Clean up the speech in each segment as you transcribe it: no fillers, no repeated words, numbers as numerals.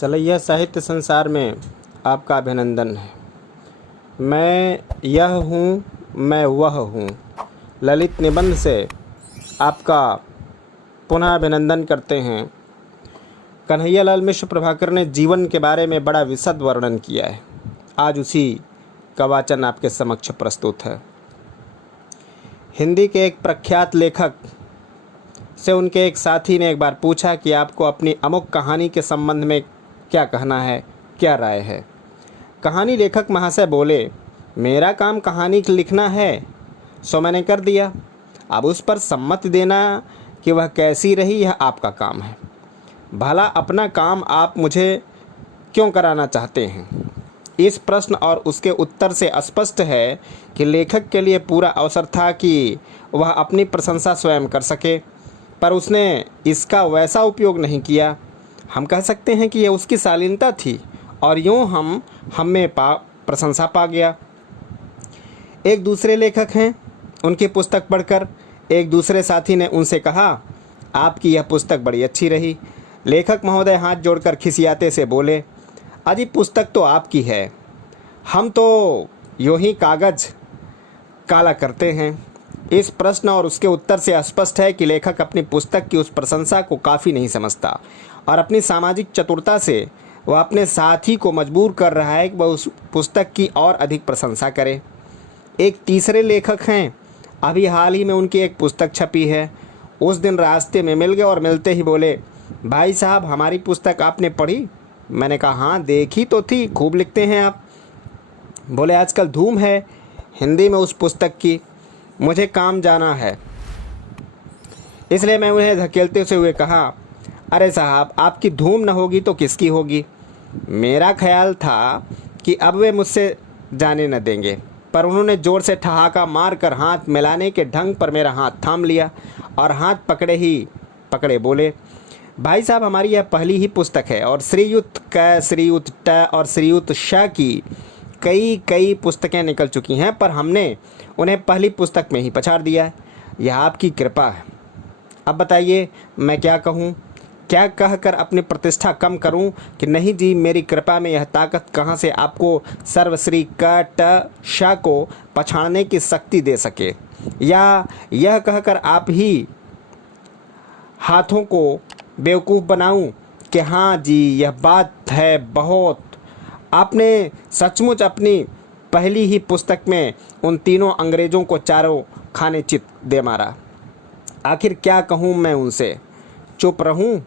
सलैया साहित्य संसार में आपका अभिनंदन है। मैं यह हूँ, मैं वह हूँ ललित निबंध से आपका पुनः अभिनंदन करते हैं। कन्हैयालाल मिश्र प्रभाकर ने जीवन के बारे में बड़ा विशद वर्णन किया है। आज उसी का वाचन आपके समक्ष प्रस्तुत है। हिंदी के एक प्रख्यात लेखक से उनके एक साथी ने एक बार पूछा कि आपको अपनी अमुक कहानी के संबंध में क्या कहना है, क्या राय है। कहानी लेखक महाशय बोले, मेरा काम कहानी लिखना है, सो मैंने कर दिया। अब उस पर सम्मति देना कि वह कैसी रही यह आपका काम है। भला अपना काम आप मुझे क्यों कराना चाहते हैं? इस प्रश्न और उसके उत्तर से स्पष्ट है कि लेखक के लिए पूरा अवसर था कि वह अपनी प्रशंसा स्वयं कर सके, पर उसने इसका वैसा उपयोग नहीं किया। हम कह सकते हैं कि यह उसकी शालीनता थी और यूँ हम में प्रशंसा पा गया। एक दूसरे लेखक हैं, उनकी पुस्तक पढ़कर एक दूसरे साथी ने उनसे कहा, आपकी यह पुस्तक बड़ी अच्छी रही। लेखक महोदय हाथ जोड़कर खिसियाते से बोले, अजी पुस्तक तो आपकी है, हम तो यूँ ही कागज़ काला करते हैं। इस प्रश्न और उसके उत्तर से स्पष्ट है कि लेखक अपनी पुस्तक की उस प्रशंसा को काफ़ी नहीं समझता और अपनी सामाजिक चतुरता से वह अपने साथी को मजबूर कर रहा है कि वह उस पुस्तक की और अधिक प्रशंसा करे। एक तीसरे लेखक हैं, अभी हाल ही में उनकी एक पुस्तक छपी है। उस दिन रास्ते में मिल गए और मिलते ही बोले, भाई साहब हमारी पुस्तक आपने पढ़ी? मैंने कहा हाँ देखी तो थी, खूब लिखते हैं आप। बोले आजकल धूम है हिंदी में उस पुस्तक की, मुझे काम जाना है। इसलिए मैं उन्हें धकेलते से हुए कहा, अरे साहब आपकी धूम न होगी तो किसकी होगी? मेरा ख्याल था कि अब वे मुझसे जाने न देंगे, पर उन्होंने ज़ोर से ठहाका मारकर हाथ मिलाने के ढंग पर मेरा हाथ थाम लिया और हाथ पकड़े बोले, भाई साहब हमारी यह पहली ही पुस्तक है और श्रीयुत क, श्रीयुत ट और श्रीयुत श की कई पुस्तकें निकल चुकी हैं, पर हमने उन्हें पहली पुस्तक में ही पछाड़ दिया है। यह आपकी कृपा है। अब बताइए मैं क्या कहूँ? क्या कहकर अपनी प्रतिष्ठा कम करूं कि नहीं जी मेरी कृपा में यह ताकत कहाँ से आपको सर्वश्री क ट श को पछाड़ने की शक्ति दे सके, या यह कहकर आप ही हाथों को बेवकूफ़ बनाऊं कि हाँ जी यह बात है बहुत, आपने सचमुच अपनी पहली ही पुस्तक में उन तीनों अंग्रेज़ों को चारों खाने चित दे मारा। आखिर क्या कहूँ मैं उनसे? चुप रहूँ?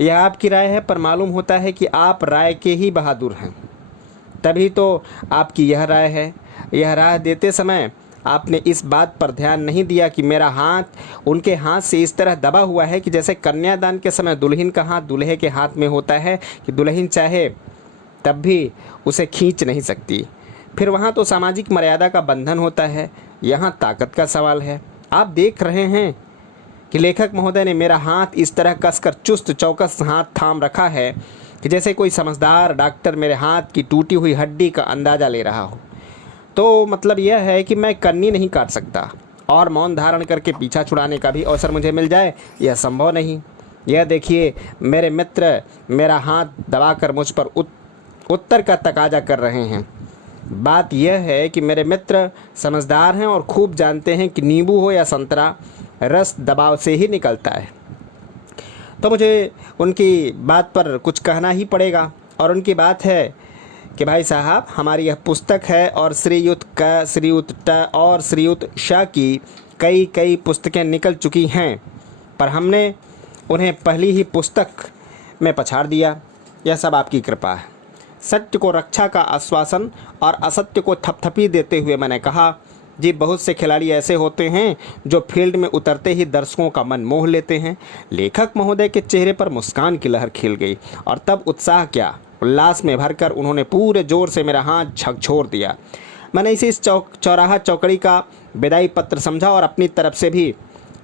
यह आपकी राय है, पर मालूम होता है कि आप राय के ही बहादुर हैं, तभी तो आपकी यह राय है। यह राय देते समय आपने इस बात पर ध्यान नहीं दिया कि मेरा हाथ उनके हाथ से इस तरह दबा हुआ है कि जैसे कन्यादान के समय दुल्हन का हाथ दूल्हे के हाथ में होता है कि दुल्हन चाहे तब भी उसे खींच नहीं सकती। फिर वहाँ तो सामाजिक मर्यादा का बंधन होता है, यहाँ ताकत का सवाल है। आप देख रहे हैं कि लेखक महोदय ने मेरा हाथ इस तरह कसकर चुस्त चौकस हाथ थाम रखा है कि जैसे कोई समझदार डॉक्टर मेरे हाथ की टूटी हुई हड्डी का अंदाज़ा ले रहा हो। तो मतलब यह है कि मैं कन्नी नहीं काट सकता और मौन धारण करके पीछा छुड़ाने का भी अवसर मुझे मिल जाए, यह संभव नहीं। यह देखिए मेरे मित्र मेरा हाथ दबाकर मुझ पर उत्तर का तकाजा कर रहे हैं। बात यह है कि मेरे मित्र समझदार हैं और खूब जानते हैं कि नींबू हो या संतरा, रस दबाव से ही निकलता है। तो मुझे उनकी बात पर कुछ कहना ही पड़ेगा, और उनकी बात है कि भाई साहब हमारी यह पुस्तक है और श्रीयुत क, श्रीयुत ट और श्रीयुत श की कई पुस्तकें निकल चुकी हैं, पर हमने उन्हें पहली ही पुस्तक में पछाड़ दिया। यह सब आपकी कृपा है। सत्य को रक्षा का आश्वासन और असत्य को थपथपी देते हुए मैंने कहा, जी बहुत से खिलाड़ी ऐसे होते हैं जो फील्ड में उतरते ही दर्शकों का मन मोह लेते हैं। लेखक महोदय के चेहरे पर मुस्कान की लहर खिल गई और तब उत्साह क्या उल्लास में भरकर उन्होंने पूरे जोर से मेरा हाथ झकझोर दिया। मैंने इसे इस चौराहा चौकड़ी का विदाई पत्र समझा और अपनी तरफ से भी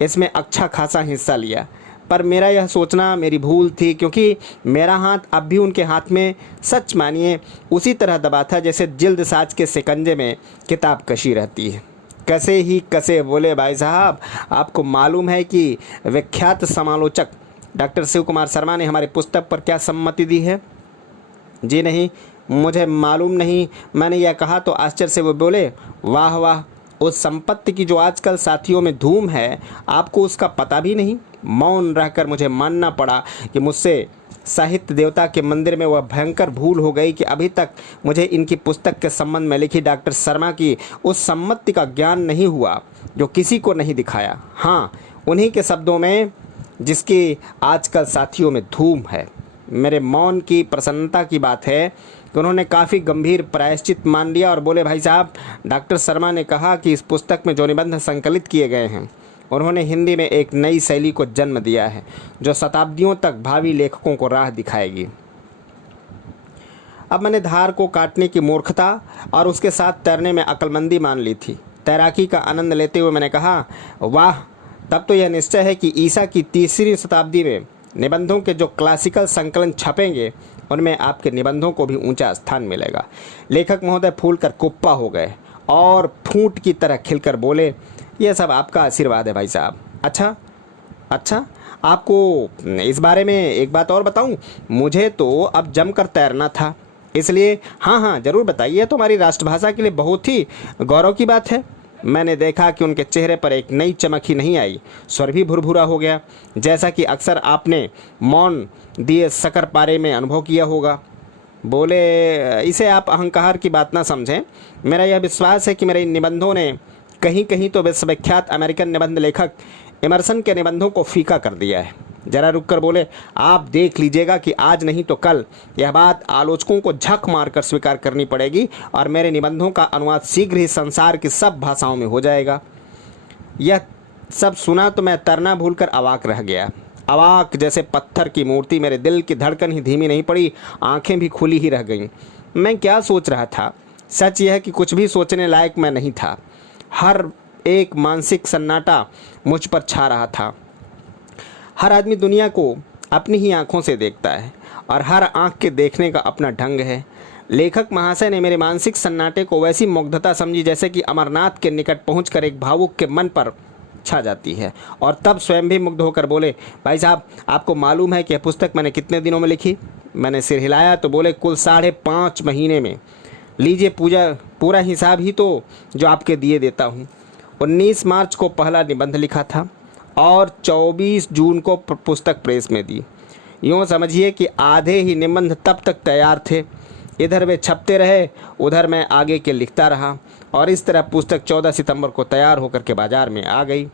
इसमें अच्छा खासा हिस्सा लिया, पर मेरा यह सोचना मेरी भूल थी, क्योंकि मेरा हाथ अब भी उनके हाथ में सच मानिए उसी तरह दबा था जैसे जिल्द साज के शिकंजे में किताब कशी रहती है। कसे ही कसे बोले, भाई साहब आपको मालूम है कि विख्यात समालोचक डॉक्टर शिव कुमार शर्मा ने हमारी पुस्तक पर क्या सम्मति दी है? जी नहीं, मुझे मालूम नहीं। मैंने यह कहा तो आश्चर्य से वो बोले, वाह वाह, उस संपत्ति की जो आजकल साथियों में धूम है, आपको उसका पता भी नहीं। मौन रहकर मुझे मानना पड़ा कि मुझसे साहित्य देवता के मंदिर में वह भयंकर भूल हो गई कि अभी तक मुझे इनकी पुस्तक के संबंध में लिखी डॉक्टर शर्मा की उस सम्मति का ज्ञान नहीं हुआ जो किसी को नहीं दिखाया। हाँ, उन्हीं के शब्दों में जिसकी आजकल साथियों में धूम है। मेरे मौन की प्रसन्नता की बात है कि उन्होंने काफ़ी गंभीर प्रायश्चित मान लिया और बोले, भाई साहब, डॉक्टर शर्मा ने कहा कि इस पुस्तक में जो निबंध संकलित किए गए हैं उन्होंने हिंदी में एक नई शैली को जन्म दिया है जो शताब्दियों तक भावी लेखकों को राह दिखाएगी। अब मैंने धार को काटने की मूर्खता और उसके साथ तैरने में अक्लमंदी मान ली थी। तैराकी का आनंद लेते हुए मैंने कहा, वाह, तब तो यह निश्चय है कि ईसा की 3री शताब्दी में निबंधों के जो क्लासिकल संकलन छपेंगे उनमें आपके निबंधों को भी ऊंचा स्थान मिलेगा। लेखक महोदय फूलकर कुप्पा हो गए और फूंट की तरह खिलकर बोले, यह सब आपका आशीर्वाद है भाई साहब। अच्छा, आपको इस बारे में एक बात और बताऊं, मुझे तो अब जमकर तैरना था, इसलिए हाँ, ज़रूर बताइए। तो हमारी राष्ट्रभाषा के लिए बहुत ही गौरव की बात है। मैंने देखा कि उनके चेहरे पर एक नई चमक ही नहीं आई, स्वर भी भुरभुरा हो गया, जैसा कि अक्सर आपने मौन दिए शक्कर पारे में अनुभव किया होगा। बोले, इसे आप अहंकार की बात ना समझें। मेरा यह विश्वास है कि मेरे इन निबंधों ने कहीं कहीं तो विश्वविख्यात अमेरिकन निबंध लेखक इमर्सन के निबंधों को फीका कर दिया है। जरा रुककर बोले, आप देख लीजिएगा कि आज नहीं तो कल यह बात आलोचकों को झक मारकर स्वीकार करनी पड़ेगी और मेरे निबंधों का अनुवाद शीघ्र ही संसार की सब भाषाओं में हो जाएगा। यह सब सुना तो मैं तैरना भूलकर अवाक रह गया। अवाक जैसे पत्थर की मूर्ति, मेरे दिल की धड़कन ही धीमी नहीं पड़ी, आंखें भी खुली ही रह गईं। मैं क्या सोच रहा था? सच यह है कि कुछ भी सोचने लायक मैं नहीं था। हर एक मानसिक सन्नाटा मुझ पर छा रहा था। हर आदमी दुनिया को अपनी ही आंखों से देखता है और हर आंख के देखने का अपना ढंग है। लेखक महाशय ने मेरे मानसिक सन्नाटे को वैसी मुग्धता समझी जैसे कि अमरनाथ के निकट पहुंचकर एक भावुक के मन पर छा जाती है, और तब स्वयं भी मुग्ध होकर बोले, भाई साहब, आपको मालूम है कि यह पुस्तक मैंने कितने दिनों में लिखी? मैंने सिर हिलाया तो बोले, कुल 5.5 महीने में। लीजिए पूरा हिसाब ही तो जो आपके दिए देता हूँ। 19 मार्च को पहला निबंध लिखा था और 24 जून को पुस्तक प्रेस में दी। यूँ समझिए कि आधे ही निबंध तब तक तैयार थे। इधर वे छपते रहे, उधर मैं आगे के लिखता रहा, और इस तरह पुस्तक 14 सितंबर को तैयार होकर के बाज़ार में आ गई।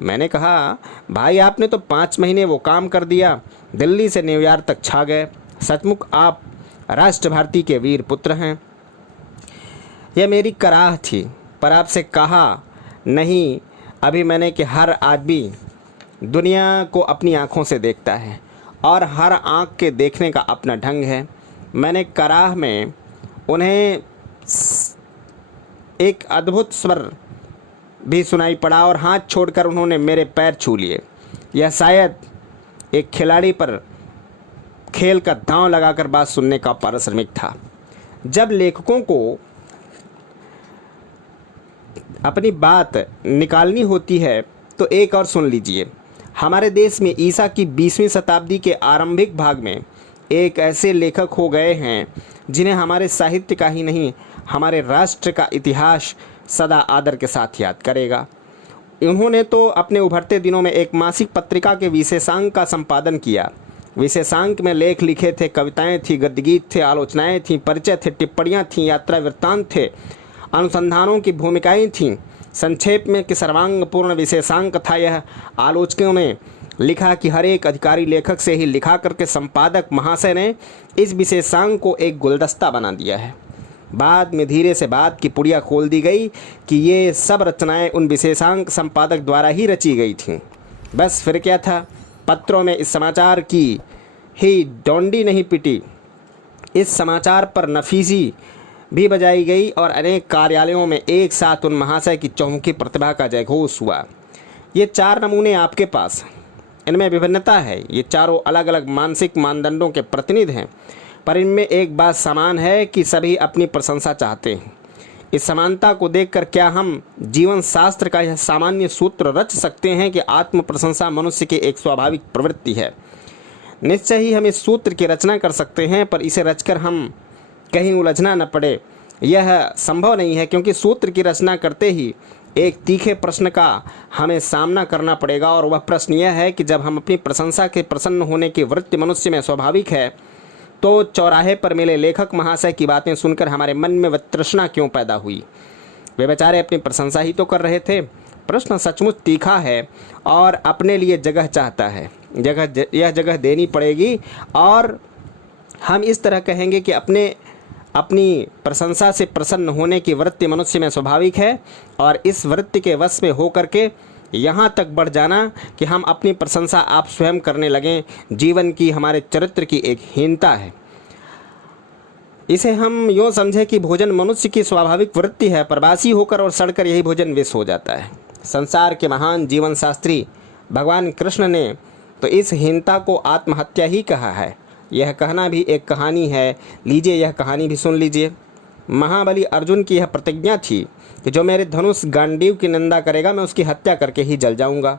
मैंने कहा, भाई, आपने तो 5 महीने वो काम कर दिया, दिल्ली से न्यूयॉर्क तक छा गए। सचमुच आप राष्ट्र भारती के वीर पुत्र हैं। यह मेरी कराह थी, पर आपसे कहा नहीं अभी मैंने कि हर आदमी दुनिया को अपनी आँखों से देखता है और हर आँख के देखने का अपना ढंग है। मैंने कराह में उन्हें एक अद्भुत स्वर भी सुनाई पड़ा और हाथ छोड़कर उन्होंने मेरे पैर छू लिए। यह शायद एक खिलाड़ी पर खेल का दांव लगाकर बात सुनने का पारिश्रमिक था। जब लेखकों को अपनी बात निकालनी होती है तो एक और सुन लीजिए। हमारे देश में ईसा की 20वीं शताब्दी के आरंभिक भाग में एक ऐसे लेखक हो गए हैं जिन्हें हमारे साहित्य का ही नहीं, हमारे राष्ट्र का इतिहास सदा आदर के साथ याद करेगा। उन्होंने तो अपने उभरते दिनों में एक मासिक पत्रिका के विशेषांक का संपादन किया। विशेषांक में लेख लिखे थे, कविताएं थी, गद्यगीत थे, आलोचनाएं थीं, परिचय थे, टिप्पणियां थीं, यात्रा वृत्तांत थे, अनुसंधानों की भूमिकाएं थीं। संक्षेप में कि सर्वांगपूर्ण विशेषांक था यह। आलोचकों ने लिखा कि हर एक अधिकारी लेखक से ही लिखा करके संपादक महाशय ने इस विशेषांक को एक गुलदस्ता बना दिया है। बाद में धीरे से बात की पुड़िया खोल दी गई कि ये सब रचनाएं उन विशेषांक संपादक द्वारा ही रची गई थीं। बस फिर क्या था, पत्रों में इस समाचार की ही डोंडी नहीं पिटी। इस समाचार पर नफीसी भी बजाई गई और अनेक कार्यालयों में एक साथ उन महाशय की चौमुखी प्रतिभा का जयघोष हुआ। ये 4 नमूने आपके पास, इनमें विभिन्नता है। ये चारों अलग अलग मानसिक मानदंडों के प्रतिनिधि हैं, पर इनमें एक बात समान है कि सभी अपनी प्रशंसा चाहते हैं। इस समानता को देखकर क्या हम जीवन शास्त्र का यह सामान्य सूत्र रच सकते हैं कि आत्म प्रशंसा मनुष्य की एक स्वाभाविक प्रवृत्ति है। निश्चय ही हम इस सूत्र की रचना कर सकते हैं, पर इसे रचकर हम कहीं उलझना न पड़े यह संभव नहीं है, क्योंकि सूत्र की रचना करते ही एक तीखे प्रश्न का हमें सामना करना पड़ेगा। और वह प्रश्न यह है कि जब हम अपनी प्रशंसा के प्रसन्न होने की वृत्ति मनुष्य में स्वाभाविक है, तो चौराहे पर मिले लेखक महाशय की बातें सुनकर हमारे मन में वह तृष्णा क्यों पैदा हुई। वे बेचारे अपनी प्रशंसा ही तो कर रहे थे। प्रश्न सचमुच तीखा है और अपने लिए जगह चाहता है। यह जगह देनी पड़ेगी और हम इस तरह कहेंगे कि अपनी प्रशंसा से प्रसन्न होने की वृत्ति मनुष्य में स्वाभाविक है, और इस वृत्ति के वश में होकर के यहाँ तक बढ़ जाना कि हम अपनी प्रशंसा आप स्वयं करने लगें, जीवन की हमारे चरित्र की एक हीनता है। इसे हम यूँ समझें कि भोजन मनुष्य की स्वाभाविक वृत्ति है, पर बासी होकर और सड़कर यही भोजन विष हो जाता है। संसार के महान जीवन शास्त्री भगवान कृष्ण ने तो इस हीनता को आत्महत्या ही कहा है। यह कहना भी एक कहानी है, लीजिए यह कहानी भी सुन लीजिए। महाबली अर्जुन की यह प्रतिज्ञा थी कि जो मेरे धनुष गांडीव की निंदा करेगा मैं उसकी हत्या करके ही जल जाऊंगा,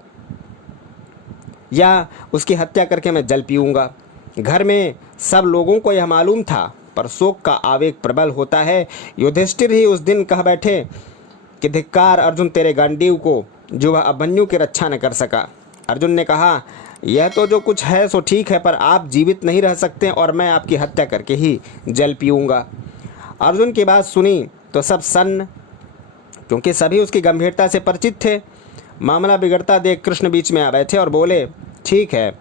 या उसकी हत्या करके मैं जल पीऊंगा। घर में सब लोगों को यह मालूम था, पर शोक का आवेग प्रबल होता है। युधिष्ठिर ही उस दिन कह बैठे कि धिक्कार अर्जुन तेरे गांडीव को, जो वह अभिमन्यु की रक्षा न कर सका। अर्जुन ने कहा, यह तो जो कुछ है सो ठीक है, पर आप जीवित नहीं रह सकते और मैं आपकी हत्या करके ही जल पीऊँगा। अर्जुन की बात सुनी तो सब सन्न, क्योंकि सभी उसकी गंभीरता से परिचित थे। मामला बिगड़ता देख कृष्ण बीच में आ बैठे और बोले, ठीक है,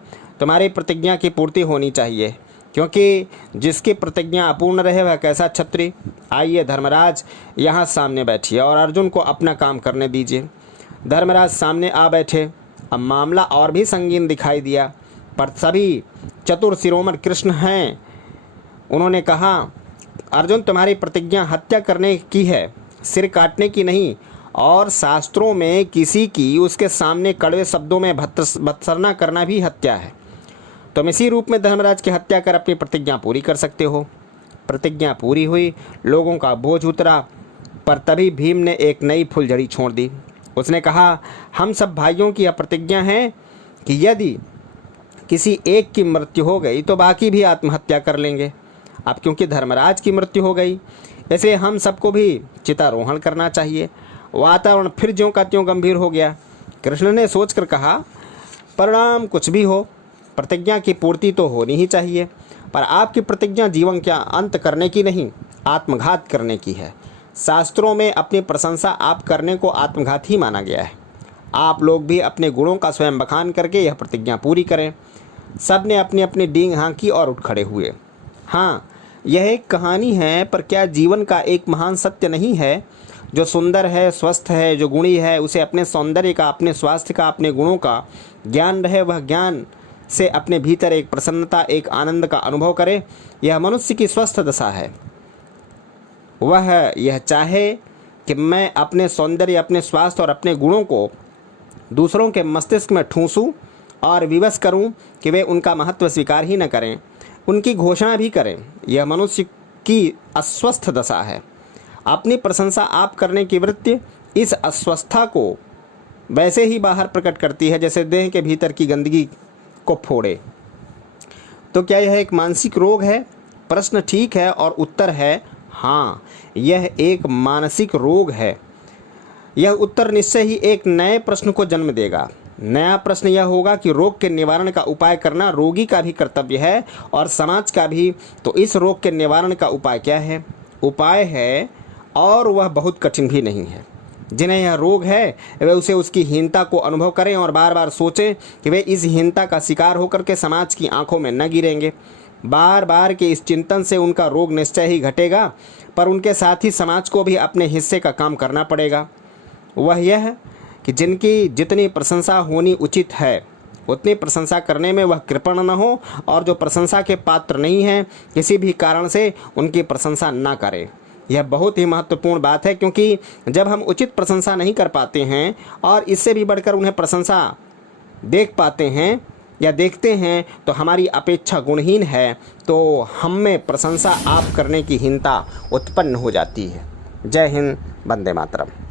तुम्हारी प्रतिज्ञा की पूर्ति होनी चाहिए, क्योंकि जिसकी प्रतिज्ञा अपूर्ण रहे वह कैसा क्षत्रिय। आइए धर्मराज, यहाँ सामने बैठिए और अर्जुन को अपना काम करने दीजिए। धर्मराज सामने आ बैठे। अब मामला और भी संगीन दिखाई दिया, पर सभी चतुर शिरोमणि कृष्ण हैं। उन्होंने कहा, अर्जुन तुम्हारी प्रतिज्ञा हत्या करने की है, सिर काटने की नहीं, और शास्त्रों में किसी की उसके सामने कड़वे शब्दों में भत्सरना करना भी हत्या है। तुम इसी रूप में धर्मराज की हत्या कर अपनी प्रतिज्ञा पूरी कर सकते हो। प्रतिज्ञा पूरी हुई, लोगों का बोझ उतरा, पर तभी भीम ने एक नई फुलझड़ी छोड़ दी। उसने कहा, हम सब भाइयों की यह प्रतिज्ञा है कि यदि किसी एक की मृत्यु हो गई तो बाकी भी आत्महत्या कर लेंगे। अब क्योंकि धर्मराज की मृत्यु हो गई, ऐसे हम सबको भी चितारोहण करना चाहिए। वातावरण फिर ज्यों का त्यों गंभीर हो गया। कृष्ण ने सोचकर कहा, परिणाम कुछ भी हो, प्रतिज्ञा की पूर्ति तो होनी ही चाहिए, पर आपकी प्रतिज्ञा जीवन का अंत करने की नहीं, आत्मघात करने की है। शास्त्रों में अपनी प्रशंसा आप करने को आत्मघात ही माना गया है। आप लोग भी अपने गुणों का स्वयं बखान करके यह प्रतिज्ञा पूरी करें। सब ने अपनी अपनी डींग हाँकी और उठ खड़े हुए। हाँ, यह एक कहानी है, पर क्या जीवन का एक महान सत्य नहीं है? जो सुंदर है, स्वस्थ है, जो गुणी है, उसे अपने सौंदर्य का, अपने स्वास्थ्य का, अपने गुणों का ज्ञान रहे। वह ज्ञान से अपने भीतर एक प्रसन्नता, एक आनंद का अनुभव करे। यह मनुष्य की स्वस्थ दशा है। वह यह चाहे कि मैं अपने सौंदर्य, अपने स्वास्थ्य और अपने गुणों को दूसरों के मस्तिष्क में ठूंसूं और विवश करूं कि वे उनका महत्व स्वीकार ही न करें, उनकी घोषणा भी करें। यह मनुष्य की अस्वस्थ दशा है। अपनी प्रशंसा आप करने की वृत्ति इस अस्वस्थता को वैसे ही बाहर प्रकट करती है जैसे देह के भीतर की गंदगी को फोड़े। तो क्या यह एक मानसिक रोग है? प्रश्न ठीक है और उत्तर है हाँ, यह एक मानसिक रोग है। यह उत्तर निश्चय ही एक नए प्रश्न को जन्म देगा। नया प्रश्न यह होगा कि रोग के निवारण का उपाय करना रोगी का भी कर्तव्य है और समाज का भी। तो इस रोग के निवारण का उपाय क्या है? उपाय है, और वह बहुत कठिन भी नहीं है। जिन्हें यह रोग है वे उसे उसकी हीनता को अनुभव करें और बार बार सोचें कि वे इस हीनता का शिकार होकर के समाज की आंखों में न गिरेंगे। बार बार के इस चिंतन से उनका रोग निश्चय ही घटेगा, पर उनके साथ ही समाज को भी अपने हिस्से का काम करना पड़ेगा। वह यह कि जिनकी जितनी प्रशंसा होनी उचित है उतनी प्रशंसा करने में वह कृपण न हो, और जो प्रशंसा के पात्र नहीं हैं किसी भी कारण से उनकी प्रशंसा ना करें। यह बहुत ही महत्वपूर्ण बात है, क्योंकि जब हम उचित प्रशंसा नहीं कर पाते हैं और इससे भी बढ़कर उन्हें प्रशंसा देख पाते हैं या देखते हैं तो हमारी अपेक्षा गुणहीन है, तो हम में प्रशंसा आप करने की हीनता उत्पन्न हो जाती है। जय हिंद, वंदे मातरम।